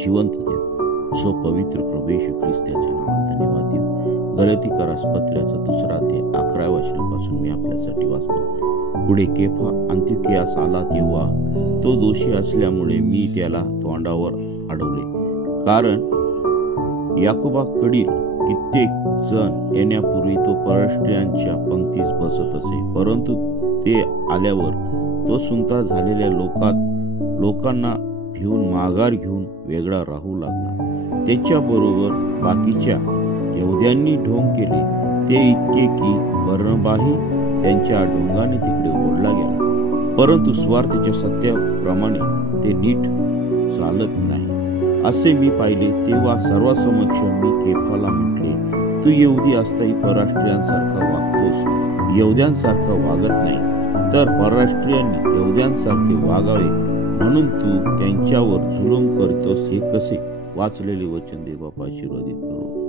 जिवंत देव, जो पवित्र प्रभू येशू ख्रिस्ताच्या नावात धन्यवाद देऊ। गलातीकारास पत्राचा 2 अध्याय 11व्या वचनापासून मी आपल्यासाठी वाचतो। पुढे केफा अंतियोक्यास आला तेव्हा तो दोषी असल्यामुळे मी त्याला तोंडावर अडवले, कारण याकोबाकडील कित्येक जण येण्यापूर्वी तो परराष्ट्रीयांच्या पंक्तीस बसत असे, परंतु ते आल्यावर तो सुंता झालेल्या लोकांना भिवून माघार घेऊन वेगळा राहू लागला। त्याच्याबरोबर बाकीच्या यहुद्यांनी ढोंग केले, ते इतके की बर्नबाही त्यांच्या ढोंगाने तिकडे ओढला गेला, परंतु स्वार्थाच्या सत्याप्रमाणे ते नीट चालत नाही असे मी पाहिले। तेव्हा सर्वांसमक्ष मी केफाला म्हटले, तू यहुदी असताही परराष्ट्रीयांसारखा वागतोस, यहुद्यांसारखा वागत नाही, तर परराष्ट्रीयांनी यहुद्यांसारखे वागावे म्हणून तू त्यांच्यावर जुलूम करतोस हे कसे? वाचलेले वचन देव बापा आशीर्वादित करो।